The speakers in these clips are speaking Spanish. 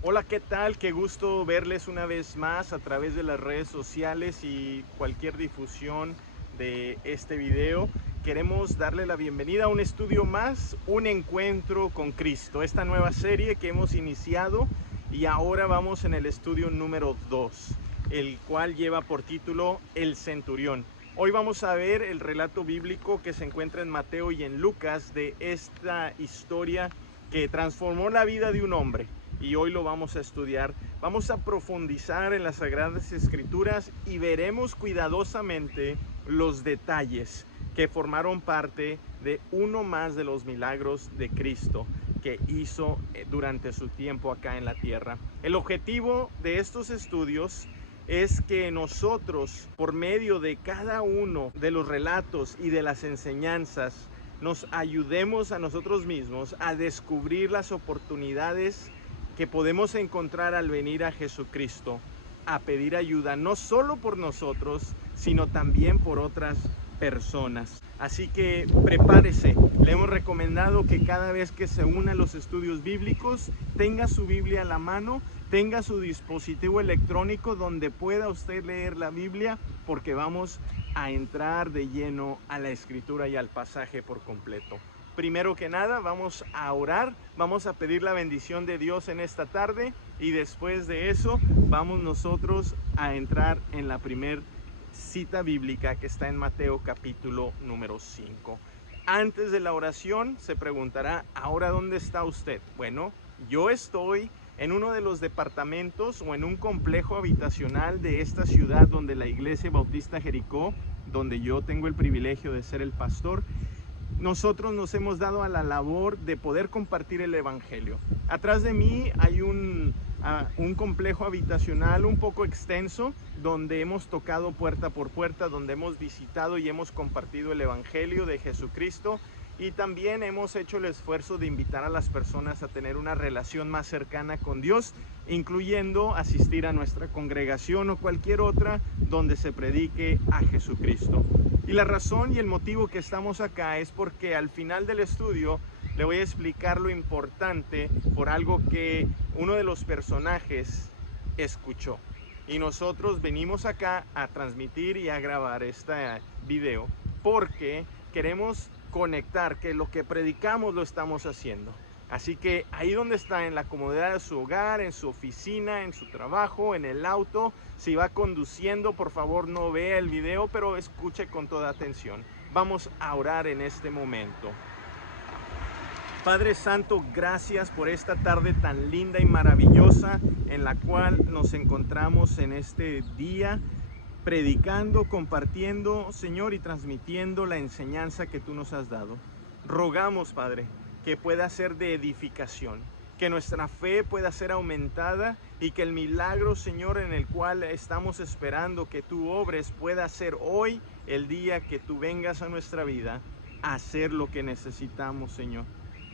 Hola, ¿qué tal? Qué gusto verles una vez más a través de las redes sociales y cualquier difusión de este video. Queremos darle la bienvenida a un estudio más, un encuentro con Cristo, esta nueva serie que hemos iniciado y ahora vamos en el estudio número 2, el cual lleva por título El Centurión. Hoy vamos a ver el relato bíblico que se encuentra en Mateo y en Lucas de esta historia que transformó la vida de un hombre. Y hoy lo vamos a estudiar. Vamos a profundizar en las Sagradas Escrituras y veremos cuidadosamente los detalles que formaron parte de uno más de los milagros de Cristo que hizo durante su tiempo acá en la tierra. El objetivo de estos estudios es que nosotros, por medio de cada uno de los relatos y de las enseñanzas, nos ayudemos a nosotros mismos a descubrir las oportunidades que podemos encontrar al venir a Jesucristo a pedir ayuda, no solo por nosotros, sino también por otras personas. Así que prepárese. Le hemos recomendado que cada vez que se una a los estudios bíblicos, tenga su Biblia a la mano, tenga su dispositivo electrónico donde pueda usted leer la Biblia, porque vamos a entrar de lleno a la escritura y al pasaje por completo. Primero que nada, vamos a orar, vamos a pedir la bendición de Dios en esta tarde y después de eso vamos nosotros a entrar en la primer cita bíblica que está en Mateo capítulo número 5. Antes de la oración se preguntará, ¿ahora dónde está usted? Bueno, yo estoy en uno de los departamentos o en un complejo habitacional de esta ciudad donde la Iglesia Bautista Jericó, donde yo tengo el privilegio de ser el pastor, nosotros nos hemos dado a la labor de poder compartir el Evangelio. Atrás de mí hay un complejo habitacional un poco extenso donde hemos tocado puerta por puerta, donde hemos visitado y hemos compartido el Evangelio de Jesucristo, y también hemos hecho el esfuerzo de invitar a las personas a tener una relación más cercana con Dios, incluyendo asistir a nuestra congregación o cualquier otra donde se predique a Jesucristo. Y la razón y el motivo que estamos acá es porque al final del estudio le voy a explicar lo importante por algo que uno de los personajes escuchó. Y nosotros venimos acá a transmitir y a grabar este video porque queremos conectar que lo que predicamos lo estamos haciendo. Así que ahí donde está, en la comodidad de su hogar, en su oficina, en su trabajo, en el auto, si va conduciendo, por favor no vea el video, pero escuche con toda atención. Vamos a orar en este momento. Padre Santo, gracias por esta tarde tan linda y maravillosa en la cual nos encontramos en este día, predicando, compartiendo, Señor, y transmitiendo la enseñanza que tú nos has dado. Rogamos, Padre, que pueda ser de edificación, que nuestra fe pueda ser aumentada y que el milagro, Señor, en el cual estamos esperando que tú obres pueda ser hoy el día que tú vengas a nuestra vida a hacer lo que necesitamos, Señor.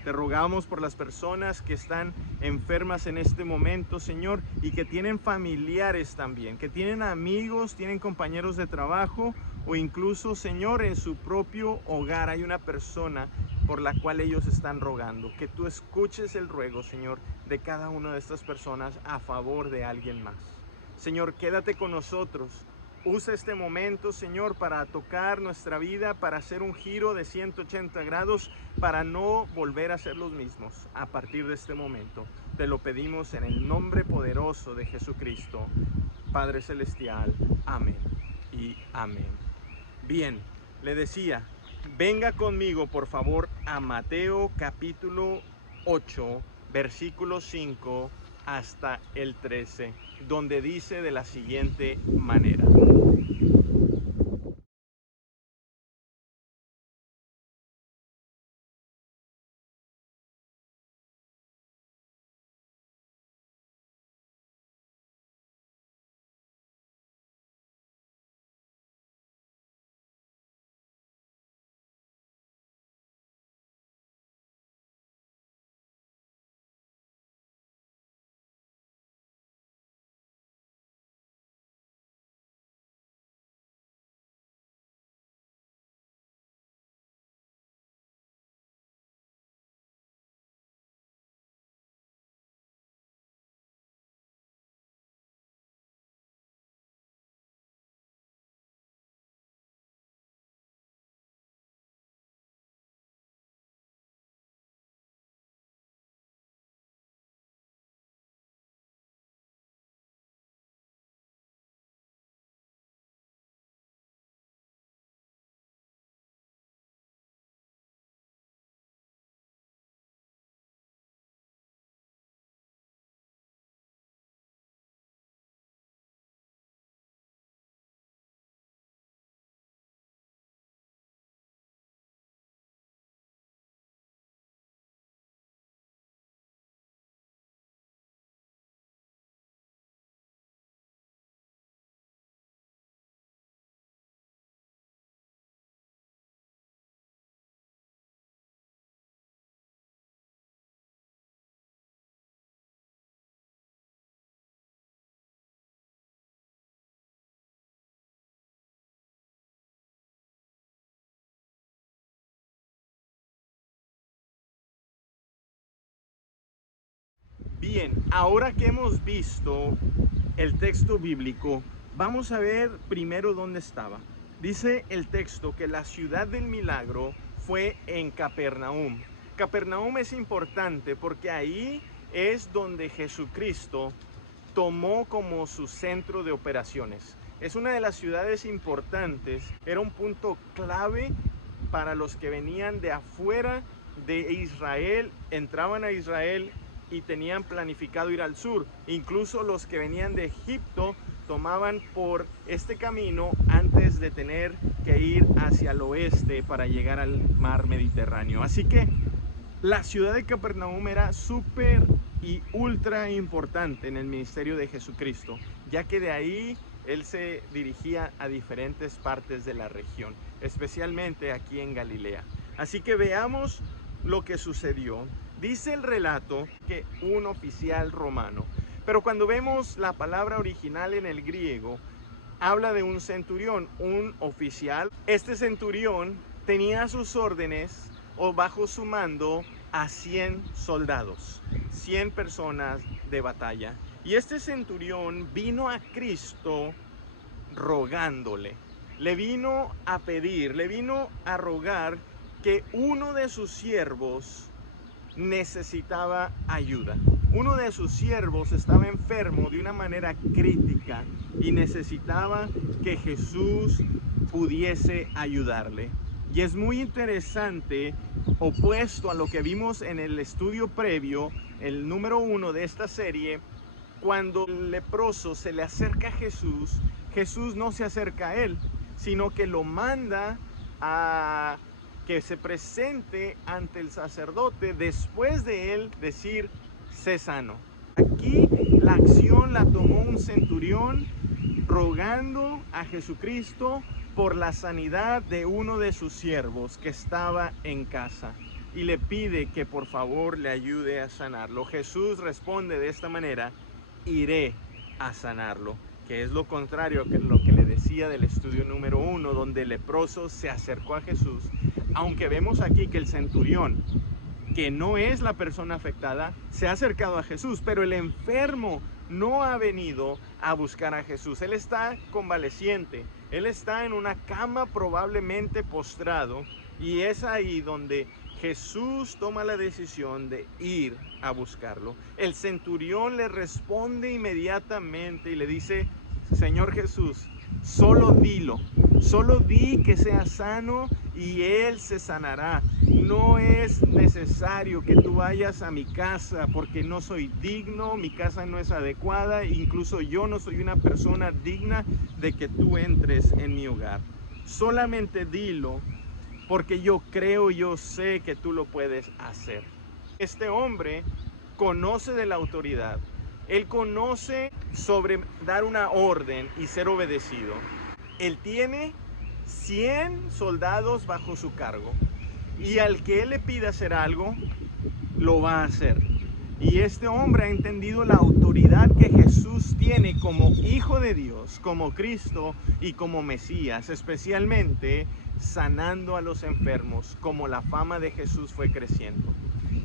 Te rogamos por las personas que están enfermas en este momento, Señor, y que tienen familiares también, que tienen amigos, tienen compañeros de trabajo o incluso, Señor, en su propio hogar hay una persona por la cual ellos están rogando. Que tú escuches el ruego, Señor, de cada una de estas personas a favor de alguien más. Señor, quédate con nosotros. Usa este momento, Señor, para tocar nuestra vida, para hacer un giro de 180 grados, para no volver a ser los mismos a partir de este momento. Te lo pedimos en el nombre poderoso de Jesucristo, Padre Celestial. Amén y amén. Bien, le decía, venga conmigo por favor a Mateo capítulo 8, versículo 5 hasta el 13, donde dice de la siguiente manera. Bien, ahora que hemos visto el texto bíblico, vamos a ver primero dónde estaba. Dice el texto que la ciudad del milagro fue en Capernaum. Capernaum es importante porque ahí es donde Jesucristo tomó como su centro de operaciones. Es una de las ciudades importantes, era un punto clave para los que venían de afuera de Israel, entraban a Israel y tenían planificado ir al sur. Incluso los que venían de Egipto tomaban por este camino antes de tener que ir hacia el oeste para llegar al mar Mediterráneo. Así que la ciudad de Capernaum era súper y ultra importante en el ministerio de Jesucristo, ya que de ahí él se dirigía a diferentes partes de la región, especialmente aquí en Galilea. Así que veamos lo que sucedió. Dice el relato que un oficial romano, pero cuando vemos la palabra original en el griego, habla de un centurión, un oficial. Este centurión tenía a sus órdenes o bajo su mando a 100 soldados, 100 personas de batalla. Y este centurión vino a Cristo rogándole, le vino a pedir, le vino a rogar que uno de sus siervos necesitaba ayuda. Uno de sus siervos estaba enfermo de una manera crítica y necesitaba que Jesús pudiese ayudarle. Y es muy interesante, opuesto a lo que vimos en el estudio previo, el número 1 de esta serie, cuando el leproso se le acerca a Jesús, Jesús no se acerca a él, sino que lo manda a que se presente ante el sacerdote después de él decir, sé sano. Aquí la acción la tomó un centurión rogando a Jesucristo por la sanidad de uno de sus siervos que estaba en casa y le pide que por favor le ayude a sanarlo. Jesús responde de esta manera, iré a sanarlo, que es lo contrario que lo que le decía del estudio número 1, donde el leproso se acercó a Jesús. Aunque vemos aquí que el centurión, que no es la persona afectada, se ha acercado a Jesús, pero el enfermo no ha venido a buscar a Jesús. Él está convaleciente, él está en una cama probablemente postrado, y es ahí donde Jesús toma la decisión de ir a buscarlo. El centurión le responde inmediatamente y le dice, Señor Jesús, solo dilo, solo di que sea sano y él se sanará. No es necesario que tú vayas a mi casa porque no soy digno, mi casa no es adecuada, incluso yo no soy una persona digna de que tú entres en mi hogar. Solamente dilo porque yo creo, yo sé que tú lo puedes hacer. Este hombre conoce de la autoridad. Él conoce sobre dar una orden y ser obedecido. Él tiene 100 soldados bajo su cargo. Y al que él le pida hacer algo, lo va a hacer. Y este hombre ha entendido la autoridad que Jesús tiene como Hijo de Dios, como Cristo y como Mesías, especialmente sanando a los enfermos, como la fama de Jesús fue creciendo.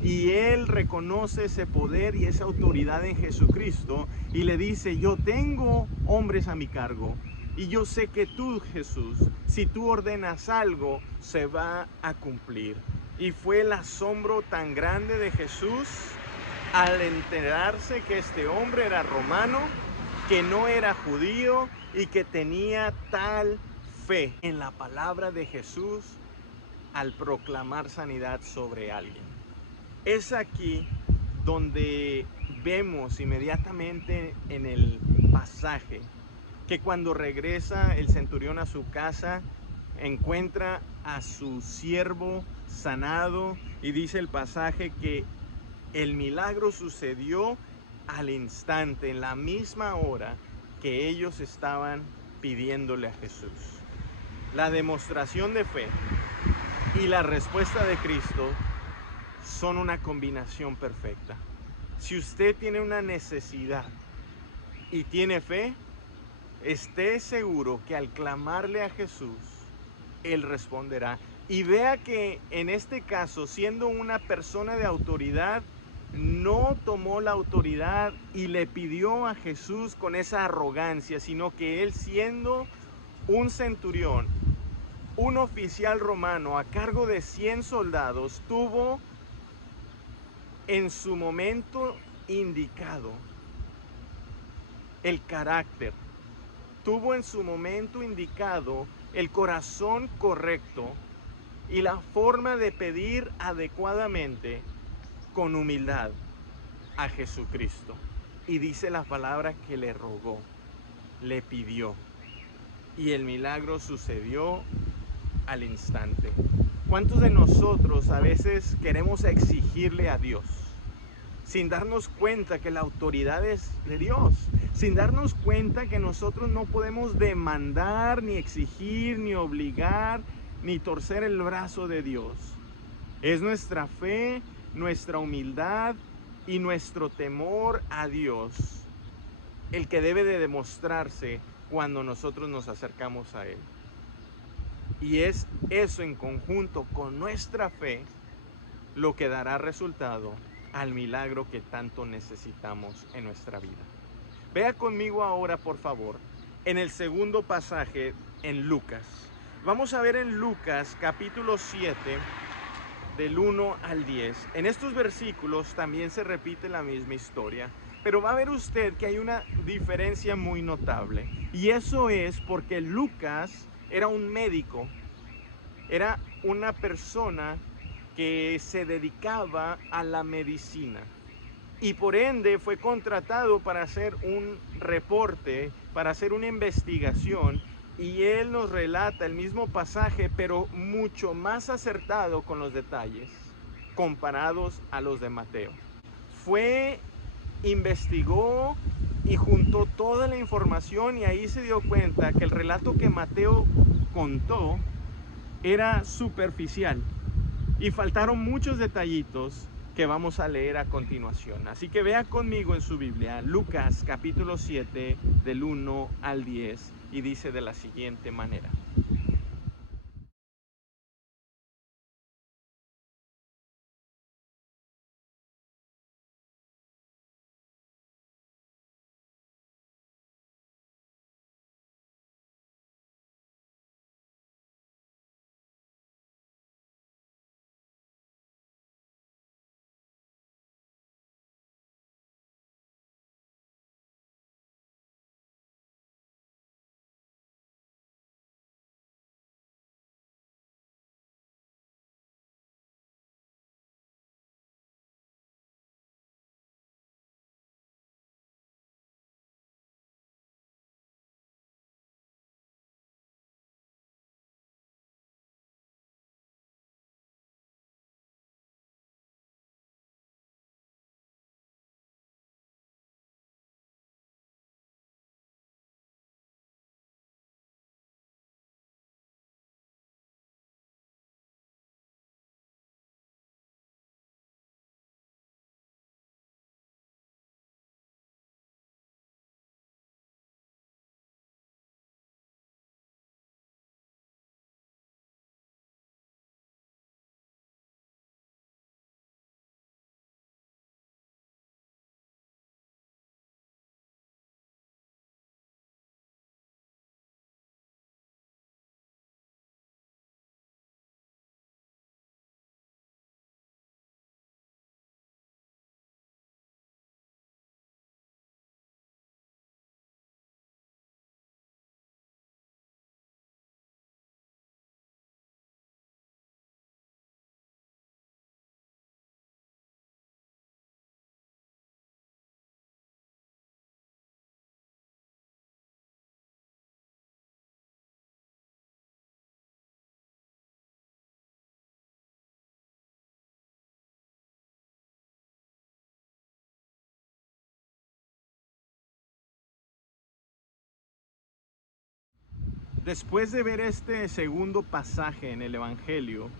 Y él reconoce ese poder y esa autoridad en Jesucristo y le dice, yo tengo hombres a mi cargo y yo sé que tú, Jesús, si tú ordenas algo, se va a cumplir. Y fue el asombro tan grande de Jesús al enterarse que este hombre era romano, que no era judío y que tenía tal fe en la palabra de Jesús al proclamar sanidad sobre alguien. Es aquí donde vemos inmediatamente en el pasaje que cuando regresa el centurión a su casa, encuentra a su siervo sanado y dice el pasaje que el milagro sucedió al instante, en la misma hora que ellos estaban pidiéndole a Jesús. La demostración de fe y la respuesta de Cristo son una combinación perfecta. Si usted tiene una necesidad y tiene fe, esté seguro que al clamarle a Jesús, Él responderá. Y vea que en este caso, siendo una persona de autoridad, no tomó la autoridad y le pidió a Jesús con esa arrogancia, sino que él, siendo un centurión, un oficial romano a cargo de 100 soldados, tuvo en su momento indicado el carácter, tuvo en su momento indicado el corazón correcto y la forma de pedir adecuadamente con humildad a Jesucristo. Y dice la palabra que le rogó, le pidió, y el milagro sucedió al instante. ¿Cuántos de nosotros a veces queremos exigirle a Dios sin darnos cuenta que la autoridad es de Dios, sin darnos cuenta que nosotros no podemos demandar, ni exigir, ni obligar, ni torcer el brazo de Dios? Es nuestra fe, nuestra humildad y nuestro temor a Dios el que debe de demostrarse cuando nosotros nos acercamos a Él. Y es eso en conjunto con nuestra fe lo que dará resultado al milagro que tanto necesitamos en nuestra vida. Vea conmigo ahora, por favor, en el segundo pasaje en Lucas. Vamos a ver en Lucas capítulo 7, del 1 al 10. En estos versículos también se repite la misma historia, pero va a ver usted que hay una diferencia muy notable. Y eso es porque Lucas era un médico, era una persona que se dedicaba a la medicina y por ende fue contratado para hacer un reporte, para hacer una investigación, y él nos relata el mismo pasaje pero mucho más acertado con los detalles comparados a los de Mateo. Investigó y juntó toda la información, y ahí se dio cuenta que el relato que Mateo contó era superficial y faltaron muchos detallitos que vamos a leer a continuación. Así que vea conmigo en su Biblia Lucas capítulo 7 del 1 al 10 y dice de la siguiente manera. Después de ver este segundo pasaje en el Evangelio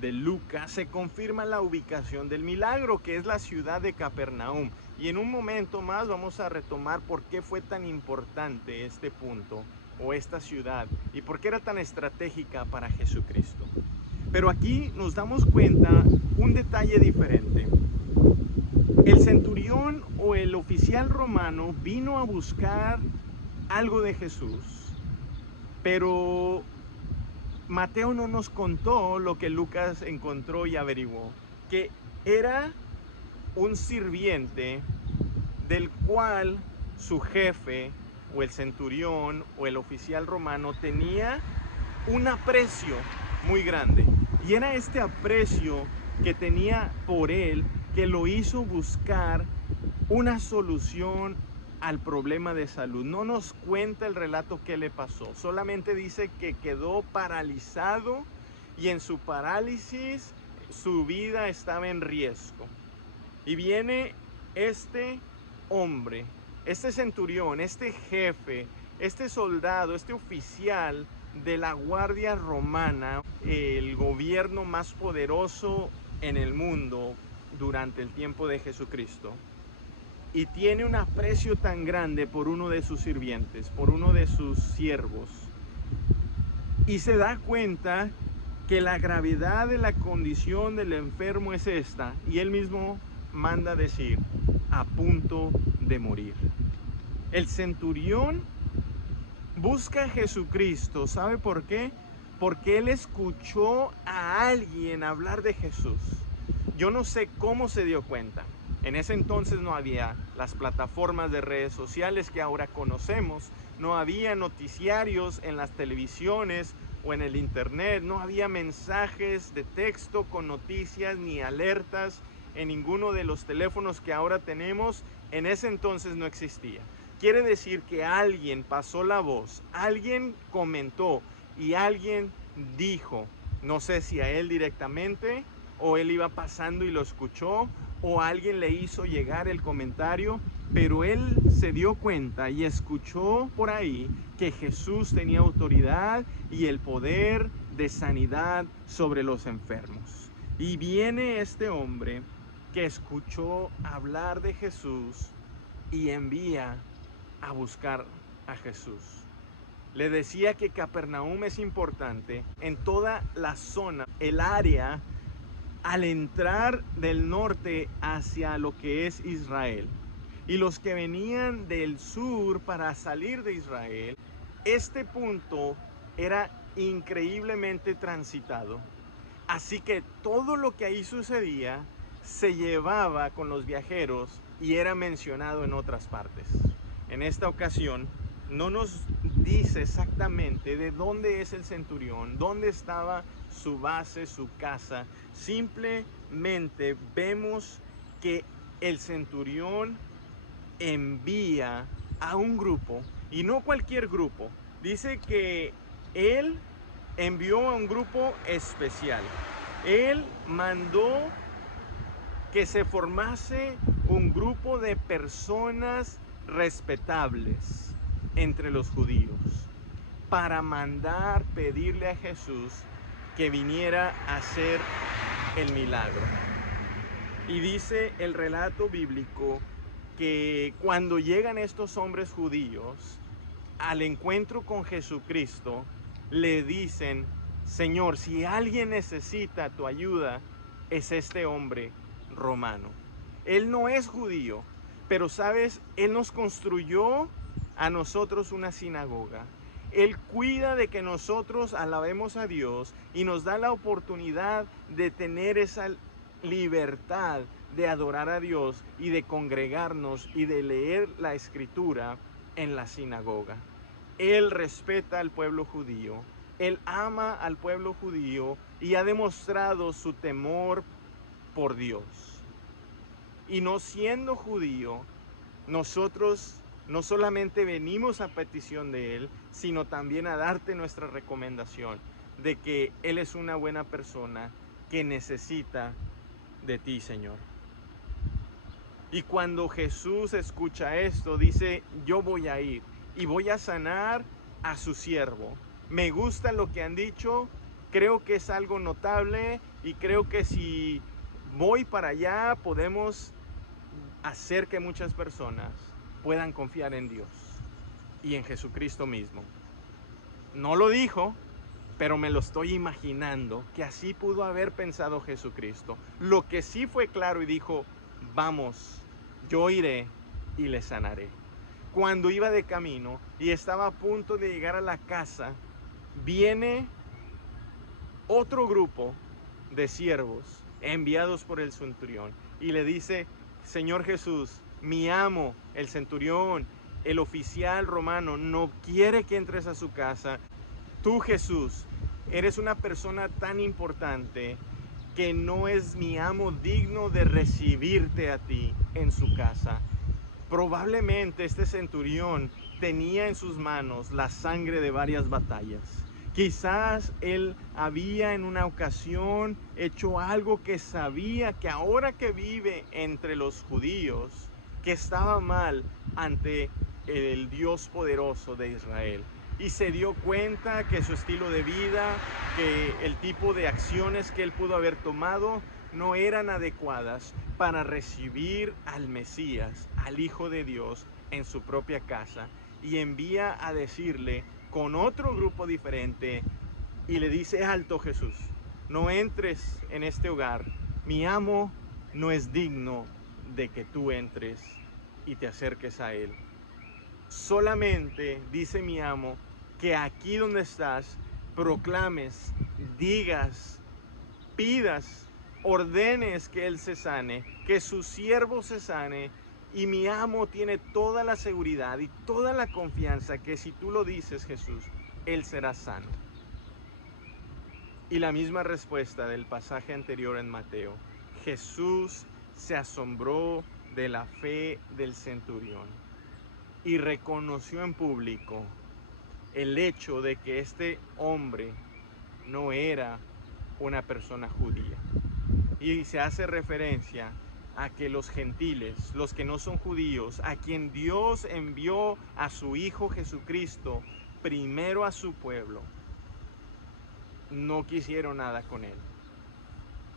de Lucas, se confirma la ubicación del milagro, que es la ciudad de Capernaum. Y en un momento más vamos a retomar por qué fue tan importante este punto o esta ciudad y por qué era tan estratégica para Jesucristo. Pero aquí nos damos cuenta un detalle diferente. El centurión o el oficial romano vino a buscar algo de Jesús, pero Mateo no nos contó lo que Lucas encontró y averiguó, que era un sirviente del cual su jefe o el centurión o el oficial romano tenía un aprecio muy grande. Y era este aprecio que tenía por él que lo hizo buscar una solución al problema de salud. No nos cuenta el relato qué le pasó, solamente dice que quedó paralizado y en su parálisis su vida estaba en riesgo. Y viene este hombre, este centurión, este jefe, este soldado, este oficial de la Guardia Romana, el gobierno más poderoso en el mundo durante el tiempo de Jesucristo, y tiene un aprecio tan grande por uno de sus sirvientes, por uno de sus siervos, y se da cuenta que la gravedad de la condición del enfermo es esta, y él mismo manda decir, a punto de morir. El centurión busca a Jesucristo, ¿sabe por qué? Porque él escuchó a alguien hablar de Jesús. Yo no sé cómo se dio cuenta. En ese entonces no había las plataformas de redes sociales que ahora conocemos, no había noticiarios en las televisiones o en el internet, no había mensajes de texto con noticias ni alertas en ninguno de los teléfonos que ahora tenemos. En ese entonces no existía. Quiere decir que alguien pasó la voz, alguien comentó y alguien dijo, no sé si a él directamente o él iba pasando y lo escuchó o alguien le hizo llegar el comentario, pero él se dio cuenta y escuchó por ahí que Jesús tenía autoridad y el poder de sanidad sobre los enfermos. Y viene este hombre que escuchó hablar de Jesús y envía a buscar a Jesús. Le decía que Capernaum es importante en toda la zona, el área al entrar del norte hacia lo que es Israel. Y los que venían del sur para salir de Israel, este punto era increíblemente transitado. Así que todo lo que ahí sucedía se llevaba con los viajeros y era mencionado en otras partes. En esta ocasión no nos dice exactamente de dónde es el centurión, dónde estaba su base, su casa. Simplemente vemos que el centurión envía a un grupo, y no cualquier grupo. Dice que él envió a un grupo especial. Él mandó que se formase un grupo de personas respetables entre los judíos para mandar pedirle a Jesús que viniera a hacer el milagro. Y dice el relato bíblico que cuando llegan estos hombres judíos al encuentro con Jesucristo, le dicen, Señor, si alguien necesita tu ayuda, es este hombre romano. Él no es judío, pero sabes, Él nos construyó a nosotros una sinagoga. Él cuida de que nosotros alabemos a Dios y nos da la oportunidad de tener esa libertad de adorar a Dios y de congregarnos y de leer la Escritura en la sinagoga. Él respeta al pueblo judío, Él ama al pueblo judío y ha demostrado su temor por Dios. Y no siendo judío, nosotros no solamente venimos a petición de Él, sino también a darte nuestra recomendación de que Él es una buena persona que necesita de ti, Señor. Y cuando Jesús escucha esto, dice, yo voy a ir y voy a sanar a su siervo. Me gusta lo que han dicho, creo que es algo notable y creo que si voy para allá podemos hacer que muchas personas puedan confiar en Dios y en Jesucristo mismo. No lo dijo, pero me lo estoy imaginando que así pudo haber pensado Jesucristo. Lo que sí fue claro y dijo, vamos, yo iré y le sanaré. Cuando iba de camino y estaba a punto de llegar a la casa, viene otro grupo de siervos enviados por el centurión y le dice: Señor Jesús, mi amo, el centurión, el oficial romano, no quiere que entres a su casa. Tú, Jesús, eres una persona tan importante que no es mi amo digno de recibirte a ti en su casa. Probablemente este centurión tenía en sus manos la sangre de varias batallas. Quizás él había en una ocasión hecho algo que sabía que ahora que vive entre los judíos, que estaba mal ante el Dios poderoso de Israel. Y se dio cuenta que su estilo de vida, que el tipo de acciones que él pudo haber tomado no eran adecuadas para recibir al Mesías, al Hijo de Dios, en su propia casa. Y envía a decirle con otro grupo diferente y le dice: alto, Jesús, no entres en este hogar. Mi amo no es digno de que tú entres y te acerques a él. Solamente, dice mi amo, que aquí donde estás proclames, digas, pidas, ordenes que él se sane, que su siervo se sane, y mi amo tiene toda la seguridad y toda la confianza que si tú lo dices, Jesús, él será sano. Y la misma respuesta del pasaje anterior en Mateo: Jesús se asombró de la fe del centurión y reconoció en público el hecho de que este hombre no era una persona judía. Y se hace referencia a que los gentiles, los que no son judíos, a quien Dios envió a su Hijo Jesucristo primero a su pueblo, no quisieron nada con él.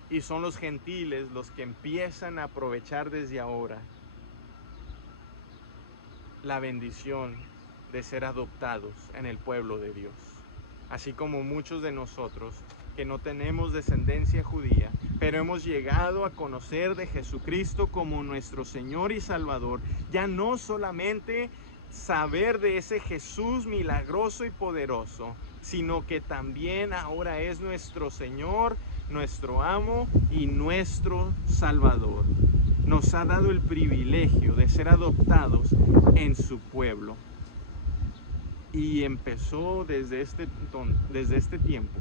Y son los gentiles los que empiezan a aprovechar desde ahora la bendición de ser adoptados en el pueblo de Dios. Así como muchos de nosotros que no tenemos descendencia judía, pero hemos llegado a conocer de Jesucristo como nuestro Señor y Salvador. Ya no solamente saber de ese Jesús milagroso y poderoso, sino que también ahora es nuestro Señor, nuestro amo y nuestro Salvador. Nos ha dado el privilegio de ser adoptados en su pueblo. Y empezó desde este tiempo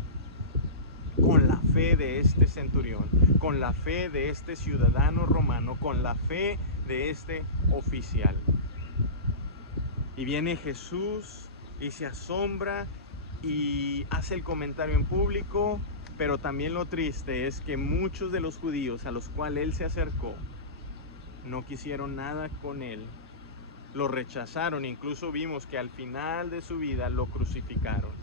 con la fe de este centurión, con la fe de este ciudadano romano, con la fe de este oficial. Y viene Jesús y se asombra y hace el comentario en público, pero también lo triste es que muchos de los judíos a los cuales él se acercó no quisieron nada con él, lo rechazaron. Incluso vimos que al final de su vida lo crucificaron.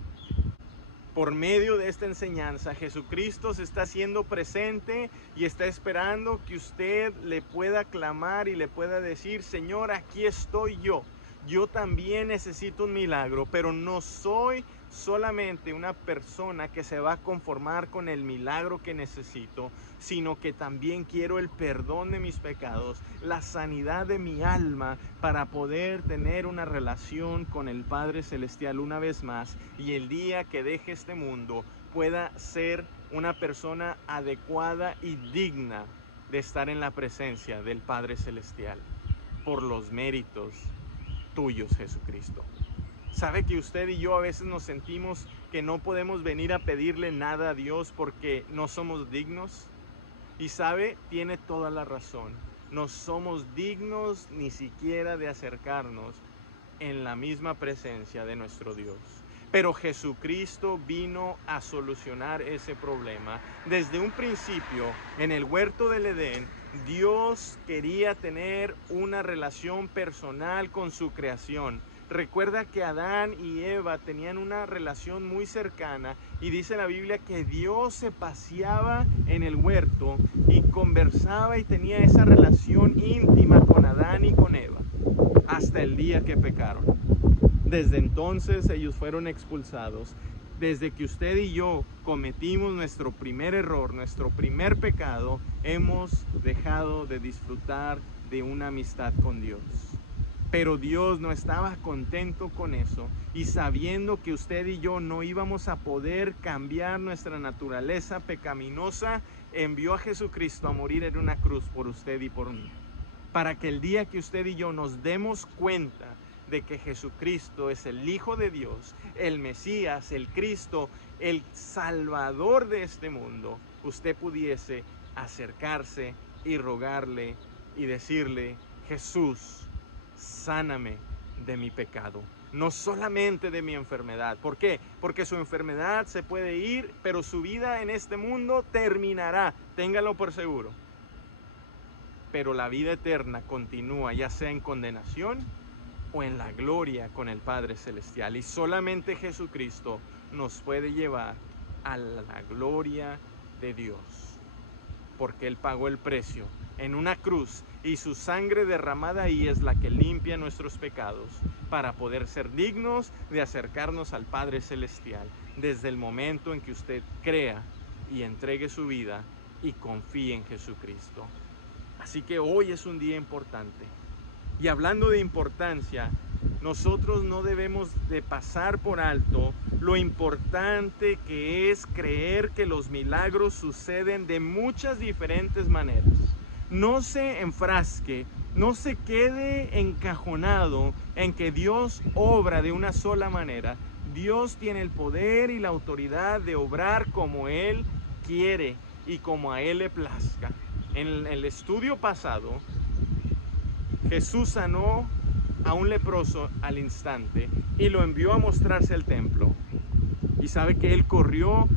Por medio de esta enseñanza, Jesucristo se está haciendo presente y está esperando que usted le pueda clamar y le pueda decir: Señor, aquí estoy yo. Yo también necesito un milagro, pero no soy solamente una persona que se va a conformar con el milagro que necesito, sino que también quiero el perdón de mis pecados, la sanidad de mi alma, para poder tener una relación con el Padre Celestial una vez más, y el día que deje este mundo pueda ser una persona adecuada y digna de estar en la presencia del Padre Celestial por los méritos tuyos, Jesucristo. ¿Sabe que usted y yo a veces nos sentimos que no podemos venir a pedirle nada a Dios porque no somos dignos? Y sabe, tiene toda la razón. No somos dignos ni siquiera de acercarnos en la misma presencia de nuestro Dios. Pero Jesucristo vino a solucionar ese problema. Desde un principio, en el huerto del Edén, Dios quería tener una relación personal con su creación. Recuerda que Adán y Eva tenían una relación muy cercana, y dice la Biblia que Dios se paseaba en el huerto y conversaba y tenía esa relación íntima con Adán y con Eva hasta el día que pecaron. Desde entonces ellos fueron expulsados desde que usted y yo cometimos nuestro primer error, nuestro primer pecado, hemos dejado de disfrutar de una amistad con Dios. Pero Dios no estaba contento con eso, y sabiendo que usted y yo no íbamos a poder cambiar nuestra naturaleza pecaminosa, envió a Jesucristo a morir en una cruz por usted y por mí, para que el día que usted y yo nos demos cuenta de que Jesucristo es el Hijo de Dios, el Mesías, el Cristo, el Salvador de este mundo, usted pudiese acercarse y rogarle y decirle: Jesús, sáname de mi pecado, no solamente de mi enfermedad. ¿Por qué? Porque su enfermedad se puede ir, pero su vida en este mundo terminará, téngalo por seguro. Pero la vida eterna continúa, ya sea en condenación o en la gloria con el Padre Celestial. Y solamente Jesucristo nos puede llevar a la gloria de Dios, porque Él pagó el precio en una cruz, y su sangre derramada ahí es la que limpia nuestros pecados, para poder ser dignos de acercarnos al Padre Celestial desde el momento en que usted crea y entregue su vida y confíe en Jesucristo. Así que hoy es un día importante. Y hablando de importancia, nosotros no debemos de pasar por alto lo importante que es creer que los milagros suceden de muchas diferentes maneras. No se enfrasque, no se quede encajonado en que Dios obra de una sola manera. Dios tiene el poder y la autoridad de obrar como Él quiere y como a Él le plazca. En el estudio pasado, Jesús sanó a un leproso al instante y lo envió a mostrarse al templo. Y sabe que él corrió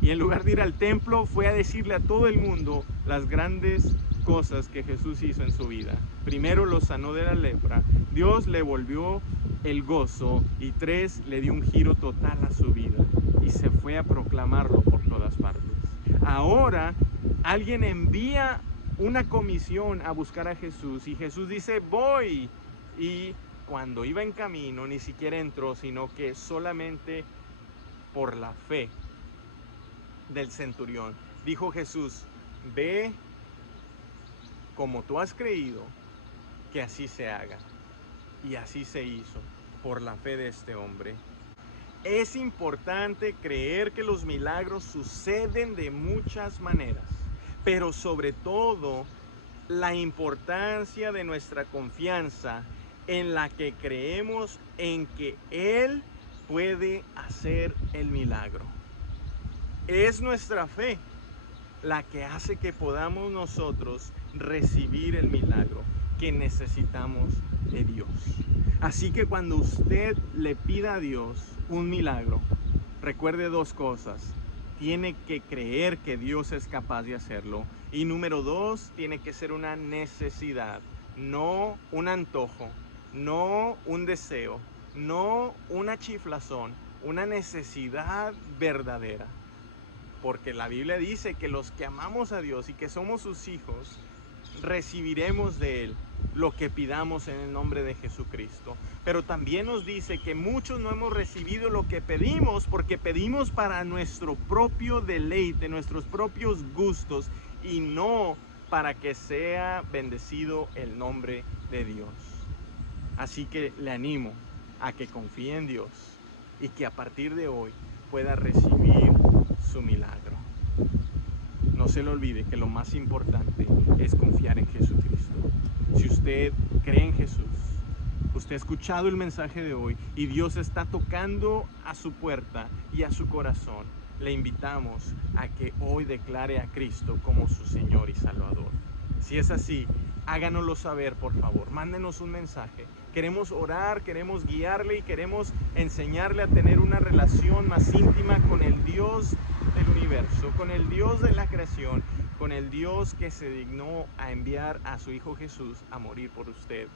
y en lugar de ir al templo fue a decirle a todo el mundo las grandes cosas que Jesús hizo en su vida. Primero lo sanó de la lepra, Dios le volvió el gozo, y 3, le dio un giro total a su vida y se fue a proclamarlo por todas partes. Ahora alguien envía una comisión a buscar a Jesús y Jesús dice: voy. Y cuando iba en camino ni siquiera entró, sino que solamente por la fe del centurión dijo Jesús: ve como tú has creído, que así se haga. Y así se hizo por la fe de este hombre. Es importante creer que los milagros suceden de muchas maneras, pero sobre todo la importancia de nuestra confianza en la que creemos en que Él puede hacer el milagro. Es nuestra fe la que hace que podamos nosotros recibir el milagro que necesitamos de Dios. Así que cuando usted le pida a Dios un milagro, recuerde 2 cosas. Tiene que creer que Dios es capaz de hacerlo. Y número 2, tiene que ser una necesidad, no un antojo, no un deseo, no una chiflazón, una necesidad verdadera. Porque la Biblia dice que los que amamos a Dios y que somos sus hijos, recibiremos de Él lo que pidamos en el nombre de Jesucristo. Pero también nos dice que muchos no hemos recibido lo que pedimos porque pedimos para nuestro propio deleite, nuestros propios gustos, y no para que sea bendecido el nombre de Dios. Así que le animo a que confíe en Dios y que a partir de hoy pueda recibir su milagro. No se le olvide que lo más importante es confiar en Jesucristo. Si usted cree en Jesús, usted ha escuchado el mensaje de hoy y Dios está tocando a su puerta y a su corazón, le invitamos a que hoy declare a Cristo como su Señor y Salvador. Si es así, háganoslo saber, por favor. Mándenos un mensaje. Queremos orar, queremos guiarle y queremos enseñarle a tener una relación más íntima con el Dios del universo, con el Dios de la creación, con el Dios que se dignó a enviar a su Hijo Jesús a morir por usted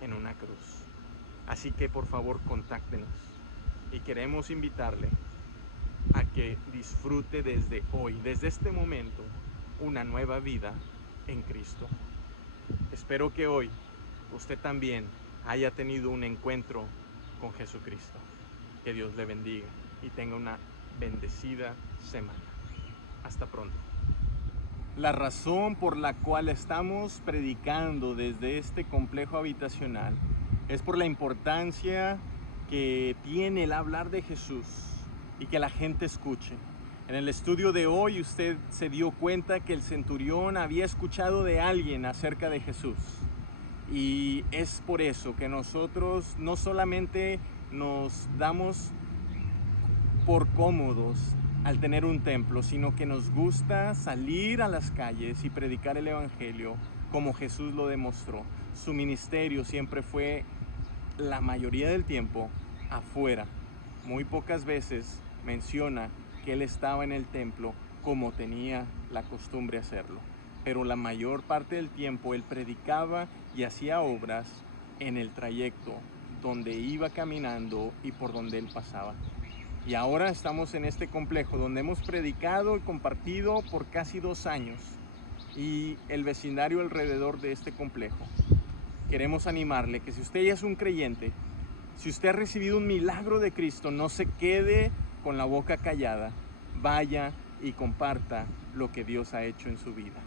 en una cruz. Así que por favor contáctenos y queremos invitarle a que disfrute desde hoy, desde este momento, una nueva vida en Cristo. Espero que hoy usted también haya tenido un encuentro con Jesucristo. Que Dios le bendiga. y tenga una bendecida semana. Hasta pronto. La razón por la cual estamos predicando desde este complejo habitacional es por la importancia que tiene el hablar de Jesús y que la gente escuche. En el estudio de hoy usted se dio cuenta que el centurión había escuchado de alguien acerca de Jesús. Y es por eso que nosotros no solamente nos damos por cómodos al tener un templo, sino que nos gusta salir a las calles y predicar el Evangelio como Jesús lo demostró. Su ministerio siempre fue, la mayoría del tiempo, afuera. Muy pocas veces menciona que él estaba en el templo como tenía la costumbre hacerlo. Pero la mayor parte del tiempo él predicaba y hacía obras en el trayecto donde iba caminando y por donde él pasaba. Y ahora estamos en este complejo donde hemos predicado y compartido por casi 2 años y el vecindario alrededor de este complejo. Queremos animarle que si usted ya es un creyente, si usted ha recibido un milagro de Cristo, no se quede con la boca callada, vaya y comparta lo que Dios ha hecho en su vida.